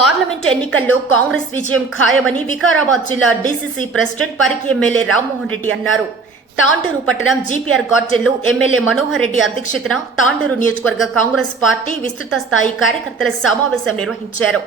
Parliament ఎన్నికల్లో కాంగ్రెస్ విజయం ఖాయమని వికారాబాద్ జిల్లా డీసీసీ ప్రెసిడెంట్ పరికి ఎమ్మెల్యే రామ్మోహన్ రెడ్డి అన్నారు. తాండూరు పట్టణం జీపీఆర్ గార్డెన్లో ఎమ్మెల్యే మనోహర్ రెడ్డి అధ్యక్షతన తాండూరు నియోజకవర్గ కాంగ్రెస్ పార్టీ విస్తృత స్థాయి కార్యకర్తల సమావేశం నిర్వహించారు.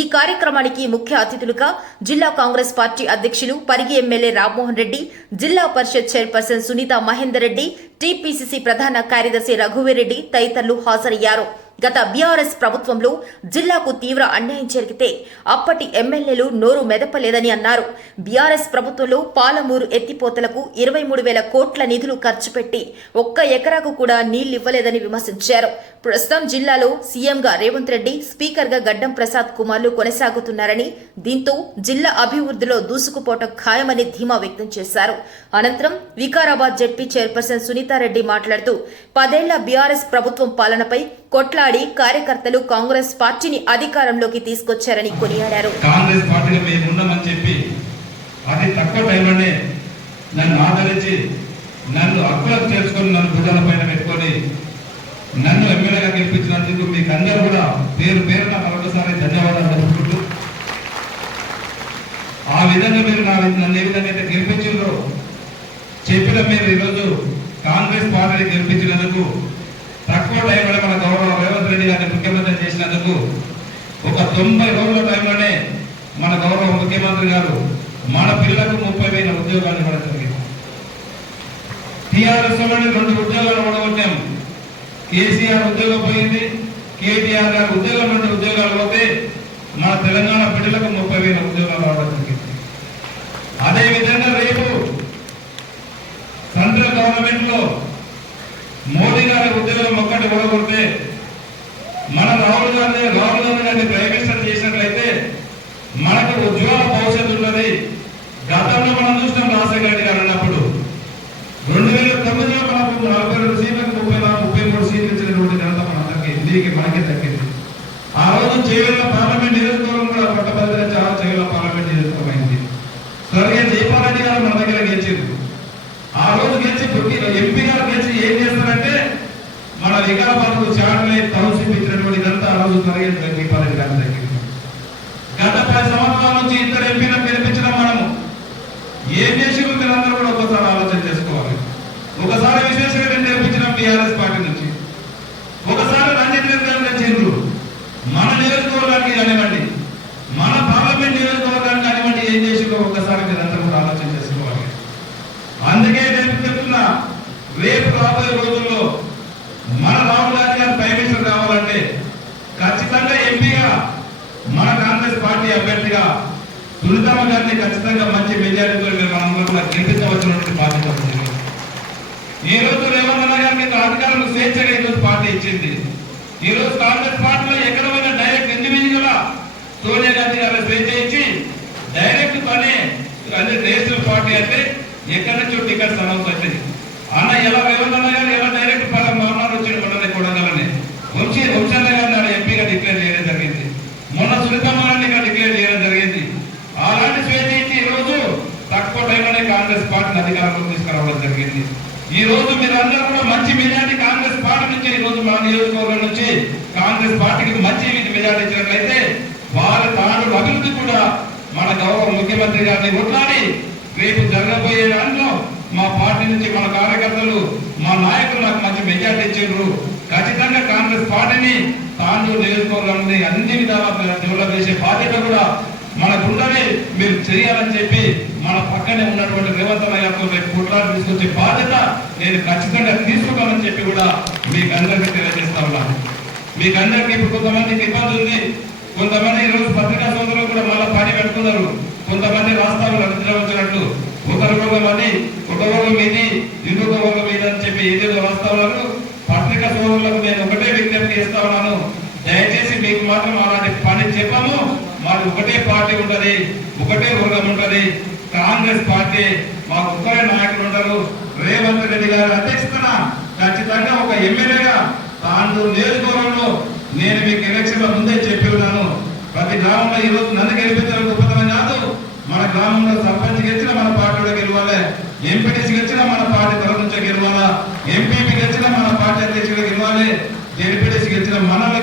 ఈ కార్యక్రమానికి ముఖ్య అతిథులుగా జిల్లా కాంగ్రెస్ పార్టీ అధ్యక్షులు Parigi MLA Rammohan Reddy Zilla Parishad chairperson Sunitha Mahender Reddy TPCC ప్రధాన కార్యదర్శి రఘువీర్ రెడ్డి తదితరులు హాజరయ్యారు. గత బీఆర్ఎస్ ప్రభుత్వంలో జిల్లాకు తీవ్ర అన్యాయం జరిగితే అప్పటి ఎమ్మెల్యేలు నోరు మెదపలేదని అన్నారు. బీఆర్ఎస్ ప్రభుత్వంలో పాలమూరు ఎత్తిపోతలకు ఇరవై మూడు వేల కోట్ల నిధులు ఖర్చు పెట్టి ఒక్క ఎకరాకు కూడా నీళ్ళివ్వలేదని విమర్శించారు. ప్రస్తుతం జిల్లాలో సీఎంగా రేవంత్ రెడ్డి స్పీకర్గా గడ్డం ప్రసాద్ కుమార్లు కొనసాగుతున్నారని దీంతో జిల్లా అభివృద్ధిలో దూసుకుపోవటం ఖాయమని ధీమా వ్యక్తం చేశారు. అనంతరం వికారాబాద్ జెడ్పీ చైర్పర్సన్ సునీతారెడ్డి మాట్లాడుతూ పదేళ్ళ బీఆర్ఎస్ ప్రభుత్వం పాలనపై కొట్లాడి కార్యకర్తలు కాంగ్రెస్ పార్టీని అధికారంలోకి తీసుకొచ్చారని కొనియాడారు. కాంగ్రెస్ పార్టీని మేము ఉన్నామని చెప్పి అతి తక్కువ టైంలోనే నన్ను ఆదరించి నన్ను అక్కులకు చేసుకొని నన్ను భుజాల పైన పెట్టుకొని నన్ను ఎమ్మెల్యేగా గెలిపించినందుకు మీకు అందరూ కూడా పేరు పేరున మరొకసారి ధన్యవాదాలు తెలుపుకుంటూ ఆ విధంగా మీరు నా నన్ను ఏ విధంగా అయితే గెలిపించారో చెప్పిన మీరు ఈరోజు కాంగ్రెస్ పార్టీని గెలిపించినందుకు తక్కువ టైంలో మన గౌరవ రేవంత్ రెడ్డి గారిని వరకు ఒక తొంభై రోజుల టైంలోనే మన గౌరవ ముఖ్యమంత్రి గారు మన పిల్లలకు ముప్పై వేల ఉద్యోగాలు ఇవ్వడం జరిగింది. టీఆర్ఎస్లోని రెండు ఉద్యోగాలు ఇవ్వడం కేసీఆర్ ఉద్యోగం పోయింది కేటీఆర్ గారు ఉద్యోగం నుండి ఉద్యోగాలు పోతే మన తెలంగాణ బిడ్డలకు ముప్పై వేల ఉద్యోగాలు రావడం జరిగింది. అదే విధంగా రేపు సెంట్రల్ గవర్నమెంట్లో మోడీ గారి ఉద్యోగం ఒక్కటి ఓడగొడితే మన రాహుల్ గాంధీ రాహుల్ గాంధీ గారిని ప్రైమ్ మినిస్టర్ చేసినట్లయితే మనకు ఉజ్వల భవిష్యత్తు ఉన్నది. గతంలో మనం చూసినాం రాజశేఖర రెడ్డి గారు అన్నప్పుడు రెండు వేల తొమ్మిదిలో మనకు నలభై రెండు సీట్లకు ముప్పై నాలుగు ముప్పై మూడు సీట్లు ఇచ్చినటువంటి ఘనత మనందరికి దీనికి మనకే తగ్గింది ఆ రోజు చేవెళ్ళ పార్లమెంట్ నియోజకవర్గం కూడా పట్టభద్రుల చాలా చేవెళ్ళ పార్లమెంట్ నియోజకవర్గం అయింది స్వర్గీయ జయపాల్ గారు మన దగ్గర గెలిచింది ఆ రోజు గెలిచి ఎంపీ గారు గెలిచి ఏం చేస్తారంటే మన వికారాబాద్ చాట్లే టౌన్షిప్ తరగతి ఇదంతా ఆ గారి దగ్గర గత పది సంవత్సరాల నుంచి ఇద్దరు ఎంపీలను గెలిపించిన మనము ఏం చేసిరో మీరందరూ కూడా ఒకసారి ఆలోచన చేసుకోవాలి ఒకసారి విశ్వేశ్వరరెడ్డి నేర్పించిన టీఆర్ఎస్ పార్టీ నుంచి. ఒకసారి రంజిత్ రెడ్డి గారు గెలిచిండ్రు మన నియోజకవర్గానికి కానివ్వండి మన పార్లమెంట్ నియోజకవర్గానికి కానివ్వండి ఏం చేసిందో ఒకసారి మీరందరూ కూడా ఆలోచన చేసుకోవాలి అందుకే రేపు చెప్తున్నా రేపు రాబోయే రోజుల్లో మన రాహుల్ గాంధీ గారు ప్రైమ్ మినిస్టర్ కావాలంటే ఖచ్చితంగా ఎంపీగా మన కాంగ్రెస్ పార్టీ అభ్యర్థిగా సునీతమ్మ గారిని ఖచ్చితంగా మంచి మెజారిటీతో మేము మనందరం కూడా గెలిపించవలసినటువంటి బాధ్యత ఈ రోజు రేవంత్ అన్న గారికి అధికారులు స్వేచ్ఛగా ఈరోజు పార్టీ ఇచ్చింది. ఈ రోజు కాంగ్రెస్ పార్టీలో ఎక్కడైనా డైరెక్ట్ ఇండివిజువల్ సోనియా గాంధీ గారు స్వేచ్ఛ ఇచ్చి డైరెక్ట్ పని అంటే నేషనల్ పార్టీ అంటే ఎక్కడ నుంచో టికెట్స్ అనౌన్స్ అవుతుంది అన్న ఎలా రేవంత్ అన్న గారు ఎలా డైరెక్ట్ పదం మరణాలు వచ్చి ఉండదు కొడగలని వంశీ వంశాల గారిని నాడు ఎంపీగా డిక్లేర్ చేయడం జరిగింది మొన్న సునీతమ్మ గారిని ఇక్కడ డిక్లేర్ చేయడం జరిగింది అలాంటి స్వేచ్ఛ ఇచ్చి ఈ రోజు తక్కువ టైంలోనే కాంగ్రెస్ పార్టీని అధికారంలోకి తీసుకురావడం జరిగింది ఈ రోజు మీరందరూ కూడా మంచి మెజార్టీ కాంగ్రెస్ పార్టీ నుంచి ఈ రోజు మా నియోజకవర్గం నుంచి కాంగ్రెస్ పార్టీకి మంచి మెజార్టీ ఇచ్చినట్లయితే వారి తాను అభివృద్ధి కూడా మన గౌరవ ముఖ్యమంత్రి గారిని కొట్లాడి రేపు జరగబోయే దాంట్లో మా పార్టీ నుంచి మన కార్యకర్తలు మా నాయకులు నాకు మంచి మెజార్టీ ఇచ్చిండ్రు. ఖచ్చితంగా కాంగ్రెస్ పార్టీని తాండూరు నియోజకవర్గాన్ని అన్ని విధాల డెవలప్ చేసే బాధ్యత కూడా మనకుండని మీరు చేయాలని చెప్పి మన పక్కనే ఉన్నటువంటి రేవంత్ అన్న రేపు తీసుకొచ్చే బాధ్యత నేను ఖచ్చితంగా తీసుకోమని చెప్పి కూడా మీకు అందరికీ తెలియజేస్తా ఉన్నాను. మీకు అందరికీ ఇప్పుడు కొంతమందికి ఇబ్బంది ఉంది. కొంతమంది ఈ రోజు పత్రికా సోదరులు కూడా మళ్ళీ పాడి పెట్టుకున్నారు. కొంతమంది రాష్ట్రాలు నిద్ర వచ్చినట్టు రోగం అని ఒక రోగం ఇది ఇంకొక రోగం ఇది అని చెప్పి ఏదేదో రాస్తా ఉన్నారు. పత్రికా సోదరులకు నేను ఒకటే విజ్ఞప్తి చేస్తా ఉన్నాను. దయచేసి మీకు మాత్రం అలాంటి పని చెప్పాము. మాది ఒకటే పార్టీ ఉంటది ఒకటే వర్గం ఉంటది. కాంగ్రెస్ పార్టీ మాకు ఉత్తర నాయకులు ఉంటారు రేవంత్ రెడ్డి గారు అధ్యక్షతన ఖచ్చితంగా ఒక ఎమ్మెల్యేగా తాను నియోజకవర్గంలో నేను మీకు ఎలక్షన్లో ముందే చెప్పి ఉన్నాను. ప్రతి గ్రామంలో ఈ రోజు నన్ను గెలిపించడం గొప్పతనం కాదు. మన గ్రామంలో సర్పంచ్ గెలిచిన మన పార్టీలో గెలవాలి. ఎంపీటీసీ గెలిచిన మన పార్టీ తరఫు నుంచే గెలవాలా? ఎంపీపీ గెలిచిన మన పార్టీ అధ్యక్షుడు గెలవాలి. జెడ్పీటీసీ గెలిచిన మనలో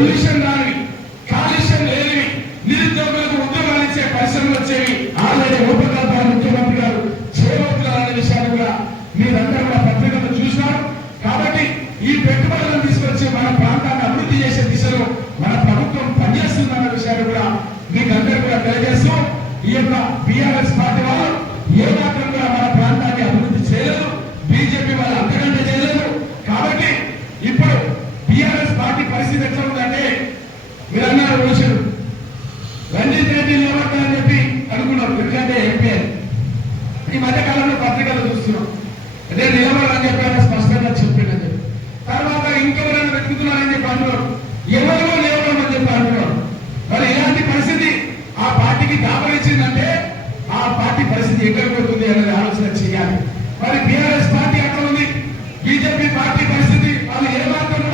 పొల్యూషన్ बीजेपी पार्टी पैसे वाले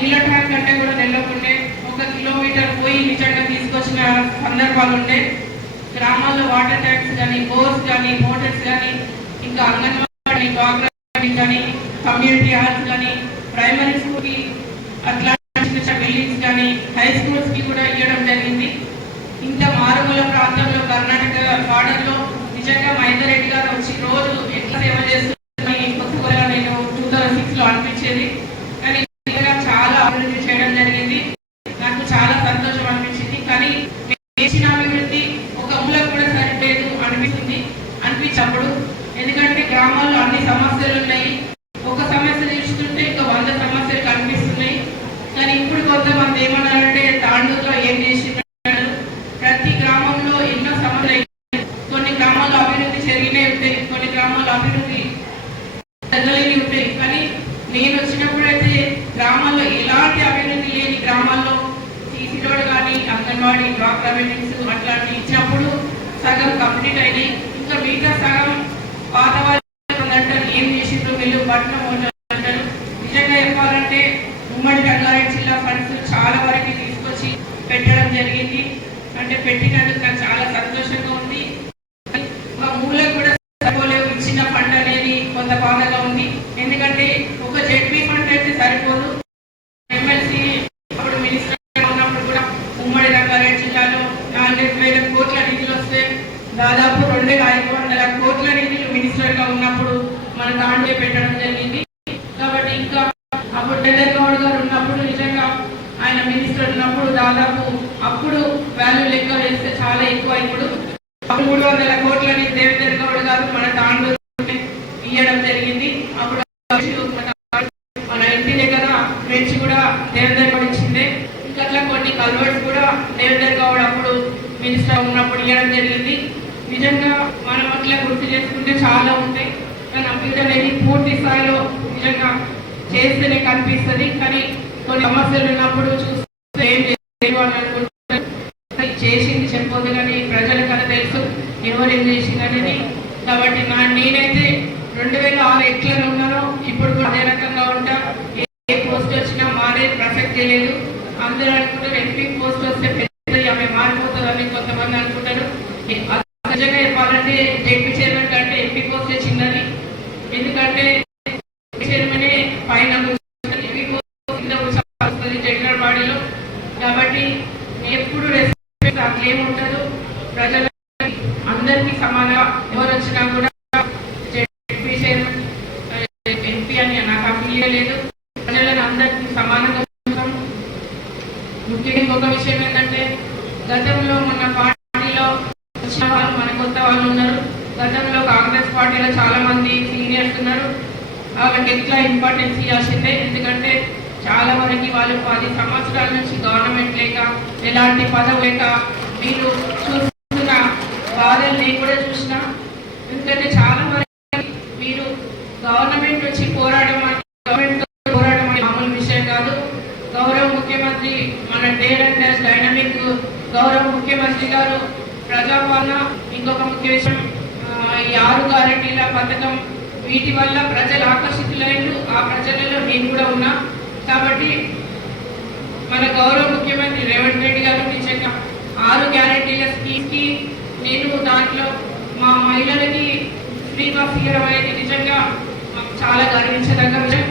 నీళ్ళ ట్యాంక్ అంటే కూడా నిలవకుండే ఒక కిలోమీటర్ పోయి నిజంగా తీసుకొచ్చిన సందర్భాలు ఉండే. గ్రామాల్లో వాటర్ ట్యాంక్స్ కానీ బోర్స్ కానీ మోటార్స్ కానీ ఇంకా అంగన్వాడీ బాగ్రాని కానీ కమ్యూనిటీ హాల్స్ కానీ ప్రైమరీ స్కూల్కి అట్లా బిల్డింగ్స్ కానీ హై స్కూల్స్కి కూడా ఇవ్వడం జరిగింది. ఇంత మారుమూల ప్రాంతంలో కర్ణాటక బార్డర్లో నిజంగా మైదరెడ్డి గారు వచ్చి రోజు ఎట్లా సేవ చేస్తుంది కొత్తగా నేను టూ థౌజండ్ సిక్స్లో అనిపించేది. అంగన్వాడీ డ్వాక్రా మీటింగ్స్ అట్లాంటివి ఇచ్చినప్పుడు సగం కంప్లీట్ అయినాయి. ఇంకా మిగతా సగం పాత వాళ్ళు అంటారు ఏం చేసిండ్రు వీళ్ళు పట్టణం వాళ్ళు అంటారు నిజంగా చెప్పాలంటే ఉమ్మడి రంగారెడ్డి జిల్లా ఫండ్స్ చాలా వరకు తీసుకొచ్చి పెట్టడం జరిగింది అంటే పెట్టినందుకు నాకు చాలా సంతోషంగా ఉంది ఒక మూలకు కూడా సరిపోలేవు ఇచ్చిన ఫండ్ అనేది కొంత బాధగా ఉంది ఎందుకంటే ఒక జెడ్పీ ఫండ్ అయితే సరిపోదు ఎమ్మెల్సీ అప్పుడు మినిస్టర్ ఉన్నప్పుడు కూడా ఉమ్మడి రంగారెడ్డి జిల్లాలో నాలుగైదు వేల కోట్ల నిధులు వస్తే దాదాపు రెండు వేల ఐదు వందల కోట్ల నిధులు మినిస్టర్గా ఉన్నప్పుడు మన దాంట్లో పెట్టడం జరిగింది కాబట్టి ఇంకా అప్పుడు టెండర్ గౌడ్ గారు ఉన్నప్పుడు నిజంగా ఆయన మినిస్టర్ ఉన్నప్పుడు దాదాపు అప్పుడు వాల్యూ లెక్క వేస్తే చాలా ఎక్కువ ఇప్పుడు అప్పుడు మూడు వందల కోట్లని దేవేంద్ర గౌడ్ గారు మన తాండూరు ఇవ్వడం జరిగింది అప్పుడు మన ఇంటి దగ్గర ఫ్రెండ్స్ కూడా దేవేంద్ర పడించింది ఇంకా అట్లా కొన్ని కల్వర్ట్స్ కూడా దేవేంద్ర గౌడ్ అప్పుడు మినిస్టర్ ఉన్నప్పుడు ఇవ్వడం జరిగింది. నిజంగా మనం అట్లా గుర్తు చేసుకుంటే చాలా ఉంటాయి. కానీ అభివృద్ధి అనేది పూర్తి స్థాయిలో నిజంగా చేస్తేనే కనిపిస్తుంది. కానీ కొన్ని సమస్యలు ఉన్నప్పుడు చూస్తే ఏం చేయరు అది చేసింది చెప్పొద్దు కానీ ప్రజలకన్నా తెలుసు. ఎవరు ఏం చేసింది అనేది. కాబట్టి నా నేనైతే రెండు వేల ఆరు ఎట్లా ఉన్నారో ఇప్పుడు కూడా అదే రకంగా ఉంటా. ఏ- ఏ పోస్ట్ వచ్చినా మారే ప్రసక్తే లేదు. అందరూ అనుకుంటారు ఎంపీ పోస్ట్ వస్తే పెద్ద ఆమె మారిపోతుందని కొంతమంది అనుకుంటారు ఏ- అది నిజంగా చెప్పాలంటే జడ్పీ చైర్మన్ కంటే ఎంపీ పోస్టే చిన్నది ఎందుకంటే చైర్మనే పైన కూర్చొని ఎంపీ పోస్ట్ కింద కూర్చోవలసి జనరల్ బాడీలో కాబట్టి ఎప్పుడు రెస్పెక్ట్ అట్లేం ఉండదు ప్రజల అందరికీ సమానంగా ఎవరు వచ్చినా కూడా జడ్పీ చైర్మన్ ఎంపీ అని నాకు అఫిలియే లేదు ప్రజలను అందరికీ సమానంగా ముఖ్యంగా ఇంకొక విషయం ఏంటంటే గతంలో మన పార్టీలో వచ్చిన వాళ్ళు మన కొత్త వాళ్ళు ఉన్నారు. గతంలో కాంగ్రెస్ పార్టీలో చాలా మంది సీనియర్స్ ఉన్నారు. వాళ్ళకి ఎట్లా ఇంపార్టెన్స్ ఇవ్వాల్సిందే? ఎందుకంటే చాలా వరకు వాళ్ళు పది సంవత్సరాల నుంచి గవర్నమెంట్ లేక ఎలాంటి పదవి లేక మీరు చూస్తున్న బాధల్ని కూడా చూసిన ఎందుకంటే చాలా వరకు మీరు గవర్నమెంట్ వచ్చి పోరాడడం అంటే గవర్నమెంట్ పోరాడడం అనే మామూలు విషయం కాదు గౌరవ ముఖ్యమంత్రి మన డేర్ అండ్ డాష్ డైనమిక్ గౌరవ ముఖ్యమంత్రి గారు ప్రజాపాలన ఇంకొక ముఖ్య విషయం ఈ ఆరు గ్యారెంటీల పథకం వీటి వల్ల ప్రజలు ఆకర్షితులైన ఆ ప్రజలలో నేను కూడా ఉన్నా. కాబట్టి మన గౌరవ ముఖ్యమంత్రి రేవంత్ రెడ్డి గారు నిజంగా ఆరు గ్యారెంటీల స్కీమ్కి నేను దాంట్లో మా మహిళలకి ఫ్రీ బస్ ఇవ్వడం అనేది నిజంగా మాకు చాలా గర్వించదగ్గ విషయం.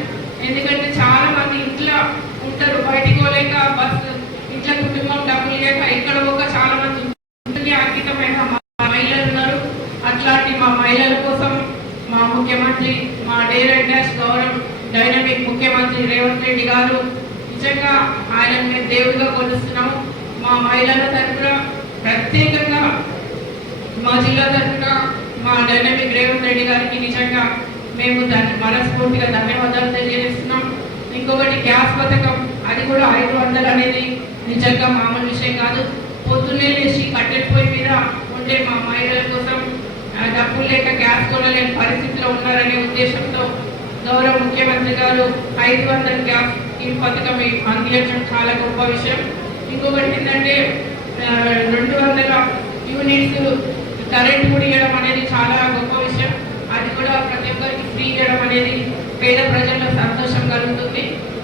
ఎందుకంటే చాలా మంది ఇంట్లో ఉంటారు బయటికి పోలేక బస్ ఇంట్లో కుటుంబం డబ్బులు లేక ఎక్కడ ఒక చాలా మంది అంకితమైన మా మహిళలు ఉన్నారు. అట్లాంటి మా మహిళల కోసం మా ముఖ్యమంత్రి మా డేర్ అండ్ డాష్ గౌరవ్ డైనమిక్ ముఖ్యమంత్రి రేవంత్ రెడ్డి గారు నిజంగా ఆయన మేము దేవుడిగా కొలుస్తున్నాము. మా మహిళల తరఫున ప్రత్యేకంగా మా జిల్లా తరఫున మా డైనమిక్ రేవంత్ రెడ్డి గారికి నిజంగా మేము దాన్ని మనస్ఫూర్తిగా ధన్యవాదాలు తెలియజేస్తున్నాం. ఇంకొకటి గ్యాస్ పథకం అది కూడా ఐదు వందలు అనేది నిజంగా మామూలు విషయం కాదు. పొద్దున్నే లేచి కట్టెల పొయ్యి మీద ఉండే మా మహిళల కోసం డబ్బులు లేక గ్యాస్ కొనలేని పరిస్థితిలో ఉన్నారనే ఉద్దేశంతో గౌరవ ముఖ్యమంత్రి గారు ఐదు వందల గ్యాస్ ఈ పథకం అందించడం చాలా గొప్ప విషయం. ఇంకొకటి ఏంటంటే రెండు వందల యూనిట్స్ కరెంట్ కూడా ఇవ్వడం అనేది చాలా గొప్ప విషయం. అది కూడా ప్రతి ఒక్కరికి ఫ్రీ ఇవ్వడం అనేది పేద ప్రజల్లో సంతోషం కలుగుతుంది.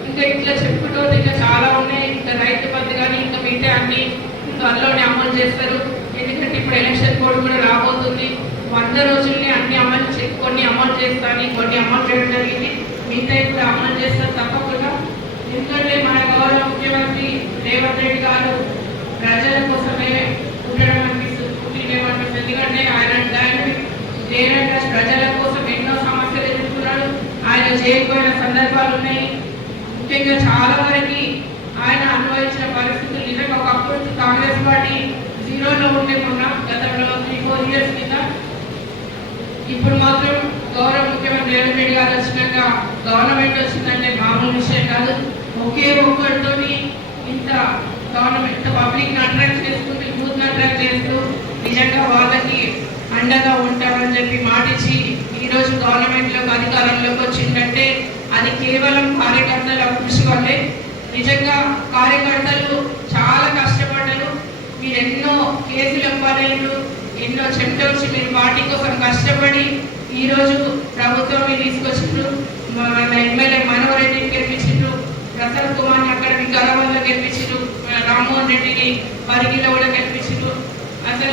ఇంకా ఇట్లా చెప్పుకుంటూ ఇంకా చాలా ఉన్నాయి. ఇంకా రైతు బంధు కానీ ఇంకా మిగతా అన్ని త్వరలోనే అమలు చేస్తారు. ఎందుకంటే ఇప్పుడు ఎలక్షన్ కోడ్ కూడా రాబోతుంది. వంద రోజుల్ని అన్ని అమలు కొన్ని అమలు చేస్తాను కొన్ని అమలు చేయడం జరిగింది. మిగతా కూడా అమలు చేస్తారు తప్పకుండా. ఎందుకంటే మన గౌరవ ముఖ్యమంత్రి రేవంత్ రెడ్డి గారు ప్రజల కోసమే ఉండడం అనిపిస్తుంది ఎందుకంటే ఆయన డైనమిక్ ప్రజల కోసం ఎన్నో సమస్యలు ఎదుర్కొన్నాడు. ఆయన చేయకపోయిన సందర్భాలు ఉన్నాయి ముఖ్యంగా చాలా వరకు ఆయన అనుభవించిన పరిస్థితులు నిజం ఒకప్పుడు కాంగ్రెస్ పార్టీ జీరోలో ఉండే మొన్న గతంలో త్రీ ఫోర్ ఇయర్స్ కింద ఇప్పుడు మాత్రం గౌరవ ముఖ్యమంత్రి రేవంత్ రెడ్డి గారు వచ్చినాక గవర్నమెంట్ వచ్చిందంటే మామూలు విషయం కాదు. ఒకే ఒక్కరితోని ఇంత గవర్నమెంట్ పబ్లిక్ అట్రాక్ట్ చేసుకుంటూ యూత్ అట్రాక్ట్ చేస్తూ నిజంగా వాళ్ళకి అండగా ఉంటామని చెప్పి మాటిచ్చి ఈరోజు ఈరోజు గవర్నమెంట్లోకి అధికారంలోకి వచ్చిందంటే అది కేవలం కార్యకర్తల కృషి వల్లే నిజంగా కార్యకర్తలు చాలా కష్టపడ్డారు. మీరు ఎన్నో కేసులు పడేళ్ళు ఎన్నో చెప్తూసి మీరు పార్టీ కోసం కష్టపడి ఈ రోజు ప్రభుత్వం మీరు తీసుకొచ్చిండ్రు. మన ఎమ్మెల్యే మనోహర్ రెడ్డిని గెలిపించిండ్రు. ప్రసన్న కుమార్ని అక్కడ వికారాబాద్లో గెలిపించిండ్రు. రామ్మోహన్ రెడ్డిని పరిగిలో కూడా గెలిపించిండ్రు.